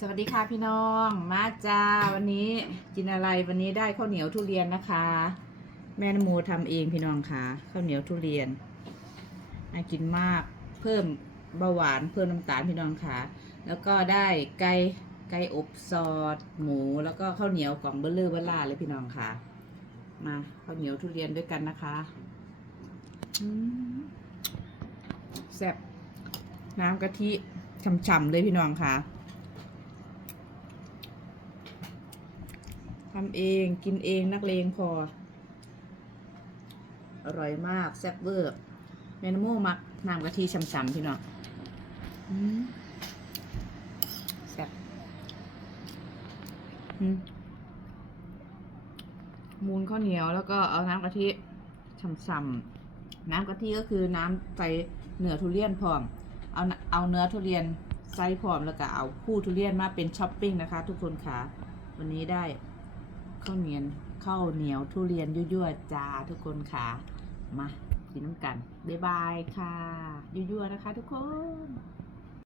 สวัสดีค่ะพี่น้องมาจ้าวันนี้กินอะไรวันนี้ได้ข้าวเหนียวทุเรียนนะคะ แม่นโมทำเองพี่น้องค่ะข้าวเหนียวทุเรียนน่ากินมากเพิ่มเบาหวานเพิ่มน้ำตาลพี่น้องค่ะ แล้วก็ได้ไก่ไก่อบซอสหมูแล้วก็ข้าวเหนียวกล่องเบลเลอร์เบล่าเลยพี่น้องค่ะ มาข้าวเหนียวทุเรียนด้วยกันนะคะแซ่บน้ำกะทิฉ่ำๆเลยพี่น้องค่ะ ทำเองกินเองนักเลงพอ อร่อยมาก แซ่บเวอร์เมนโมมักน้ำกะทิฉ่ำๆพี่น้องแซ่บมมูนข้าวเหนียวแล้วก็เอาน้ำกะทิฉ่ำๆน้ำกะทิก็คือน้ำใส่เนื้อทุเรียนพร้อม เอาเอาเนื้อทุเรียนใส่พร้อมแล้วก็เอาคู่ทุเรียนมาเป็นช้อปปิ้งนะคะ ทุกคนค่ะ วันนี้ได้ ข้าวเหนียวข้าวเหนียวทุเรียนยั่วๆจ้าทุกคนค่ะ มากินน้ำกันบ๊ายบายค่ะยั่วๆนะคะทุกคน